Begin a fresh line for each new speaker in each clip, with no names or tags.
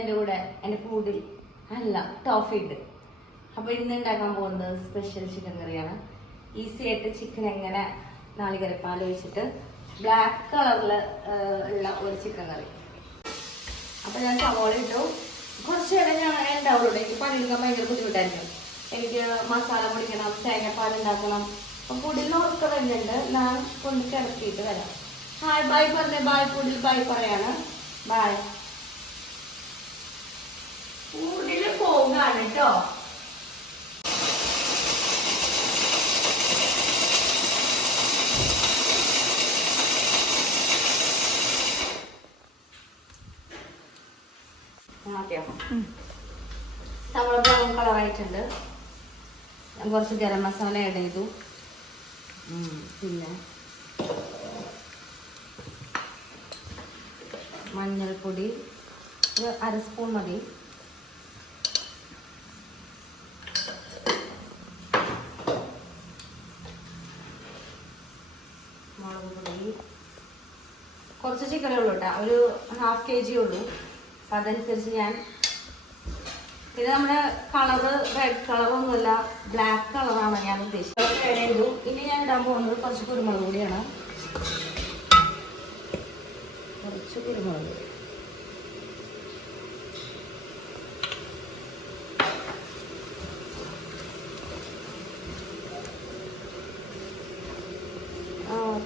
എന്റെ കൂടെ എന്റെ കൂടിൽ. അല്ല ടോഫി ഉണ്ട് അപ്പോൾ ഇന്ന് ഉണ്ടാക്കാൻ പോകുന്നത് സ്പെഷ്യൽ ചിക്കൻ കറിയാണ്. ഈസി ആയിട്ട് ചിക്കൻ എങ്ങനെ നാളികരപ്പാൽ ഒഴിച്ചിട്ട് ബ്ലാക്ക് കളറിൽ ഉള്ള ഒരു ചിക്കൻ കറി. അപ്പോൾ ഞാൻ സവോള ഇട്ടു. കുറച്ച് നേരം ഞാൻ ഉണ്ടാവുള്ളൂ. എനിക്ക് പണിയെടുക്കാൻ ഭയങ്കര ബുദ്ധിമുട്ടായിരിക്കും. എനിക്ക് മസാല പൊടിക്കണം തേങ്ങപ്പാൽ ഉണ്ടാക്കണം. അപ്പം പൊടിയിൽ ഉറക്ക വരുന്നുണ്ട്. ഞാൻ കൊണ്ട് കിടത്തിയിട്ട് വരാം. ഹായ് ബായ് പറഞ്ഞേ ബായ് പൊടിയിൽ ബായ് പറയാണ്. ബായ് കൂടുതൽ പോകാണ് കേട്ടോ? സവള ബ്രൗൺ കളറായിട്ടുണ്ട്. ഞാൻ കുറച്ച് ഗരം മസാല ആഡ് ചെയ്തു. പിന്നെ മഞ്ഞൾപ്പൊടി. ഒരു അര സ്പൂൺ മതി. മുളക് പൊടി കുറച്ച് ചിക്കനേ ഉള്ളൂ കേട്ടോ ഒരു ഹാഫ് കെ ജി ഉള്ളൂ. അപ്പം അതനുസരിച്ച് ഞാൻ ഇത് നമ്മുടെ കളറ് റെഡ് കളറൊന്നുമല്ല ബ്ലാക്ക് കളറാണ് ഞാൻ ഉദ്ദേശിച്ചത്. ചെയ്തു. ഇനി ഞാൻ ഇടാൻ പോകുന്നത് കുറച്ച് കുരുമുളക് പൊടിയാണ്. കുറച്ച് കുരുമുളക് ആ,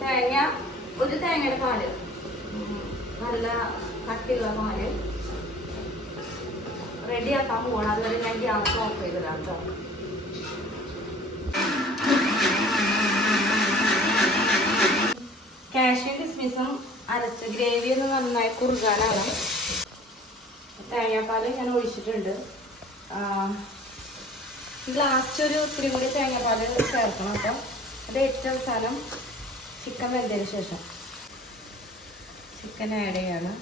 തേങ്ങ ഒരു തേങ്ങയുടെ പാൽ. നല്ല കട്ടിയുള്ള പാൽ. റെഡിയാക്കാൻ പോകണം അതുവരെ ഞാൻ ഗ്യാസ് ഓഫ് ചെയ്തതാണ് കേട്ടോ കാഷ്യൂ കിസ്മിസും അരച്ച ഗ്രേവി ഒന്ന് നന്നായി കുറുകാനാണ്. തേങ്ങാപ്പാൽ ഞാൻ ഒഴിച്ചിട്ടുണ്ട്. ലാസ്റ്റ് ഒരു ഒത്തിരി കൂടി തേങ്ങാപ്പാൽ ചേർക്കണം അപ്പോൾ അത് ഏറ്റവും അവസാനം ചിക്കൻ വെന്തതിന് ശേഷം. ചിക്കൻ ആഡ് ചെയ്യാണ്.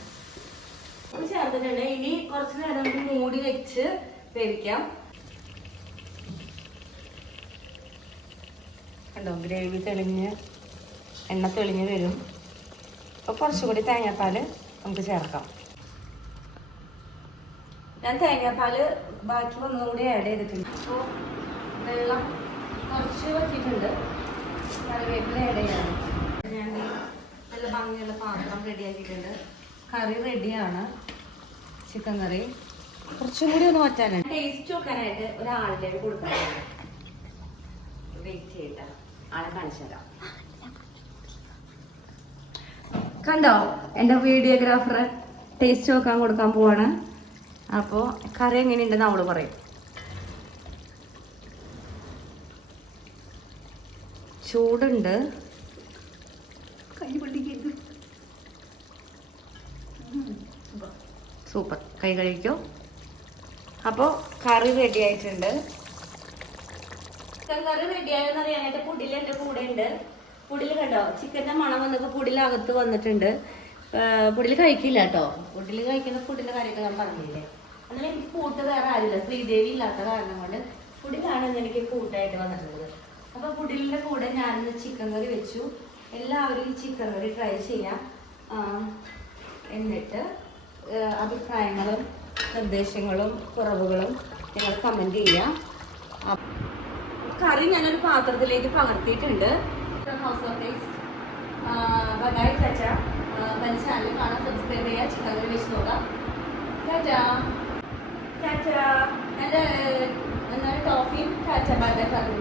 ചേർത്തിട്ടുണ്ട്. ഇനി കുറച്ച് നേരം മൂടി വെച്ച് വേവിക്കാം. കണ്ടോ ഗ്രേവി തെളിഞ്ഞ് എണ്ണ തെളിഞ്ഞ് വരും. അപ്പോൾ കുറച്ചുകൂടി തേങ്ങാപ്പാൽ നമുക്ക് ചേർക്കാം. ഞാൻ തേങ്ങാപ്പാൽ ബാക്കി ഒന്നും കൂടി ആഡ് ചെയ്തിട്ടുണ്ട്. അപ്പോൾ വെള്ളം കുറച്ച് വറ്റിയിട്ടുണ്ട്. ഞാൻ പാത്രം റെഡിയാക്കിയിട്ടുണ്ട് കറി റെഡിയാണ് ചിക്കൻ കറി കുറച്ചും കൂടി ഒന്ന് വറ്റാനാണ് ടേസ്റ്റ് നോക്കാനായിട്ട് ഒരാളിലേക്ക് കൊടുക്കാനാണ് വെയിറ്റ് കണ്ടോ എന്റെ വീഡിയോഗ്രാഫർ ടേസ്റ്റ് നോക്കാൻ കൊടുക്കാൻ പോവാണ്. അപ്പോൾ കറി എങ്ങനെയുണ്ടെന്ന് അവൾ പറയും. ചൂടുണ്ട്. സൂപ്പർ. കൈ കഴിക്കും അപ്പോൾ കറി റെഡി ആയിട്ടുണ്ട്. ചിക്കൻ കറി റെഡി ആയെന്ന് അറിയാനായിട്ട് പുടിൽ എന്റെ കൂടെ ഉണ്ട് പുടിൽ കണ്ടോ? ചിക്കന്റെ മണം വന്നപ്പോൾ പുടിലകത്ത് വന്നിട്ടുണ്ട്. പുടിൽ കഴിക്കില്ല കേട്ടോ. പുടിൽ കഴിക്കുന്ന ഫുഡിന്റെ കാര്യമൊക്കെ ഞാൻ പറഞ്ഞില്ലേ? അങ്ങനെ എനിക്ക് കൂട്ട് വേറെ ആരില്ല ശ്രീദേവി ഇല്ലാത്ത കാരണം കൊണ്ട് പുടിലാണ് എനിക്ക് കൂട്ടായിട്ട് വന്നിട്ടുള്ളത്. അപ്പൊ പുടിലിന്റെ കൂടെ ഞാനിന്ന് ചിക്കൻ കറി വെച്ചു. എല്ലാവരും ഈ ചിക്കൻ കറി ട്രൈ ചെയ്യാം. എന്നിട്ട് അഭിപ്രായങ്ങളും നിർദ്ദേശങ്ങളും കുറവുകളും നിങ്ങൾ കമന്റ് ചെയ്യാം. കറി ഞാനൊരു പാത്രത്തിലേക്ക് പകർത്തിയിട്ടുണ്ട്. ഹൗസ് ഓഫ് ടേസ്റ്റ് ബഗായി ചച്ച എന്റെ ചാനൽ കാണാൻ സബ്സ്ക്രൈബ് ചെയ്യുക ചിക്കൻ കറി വെച്ച് നോക്കാം. ചാച്ച. എന്റെ എന്നാൽ ടോഫിയും ചാച്ച ബഗായി പറഞ്ഞു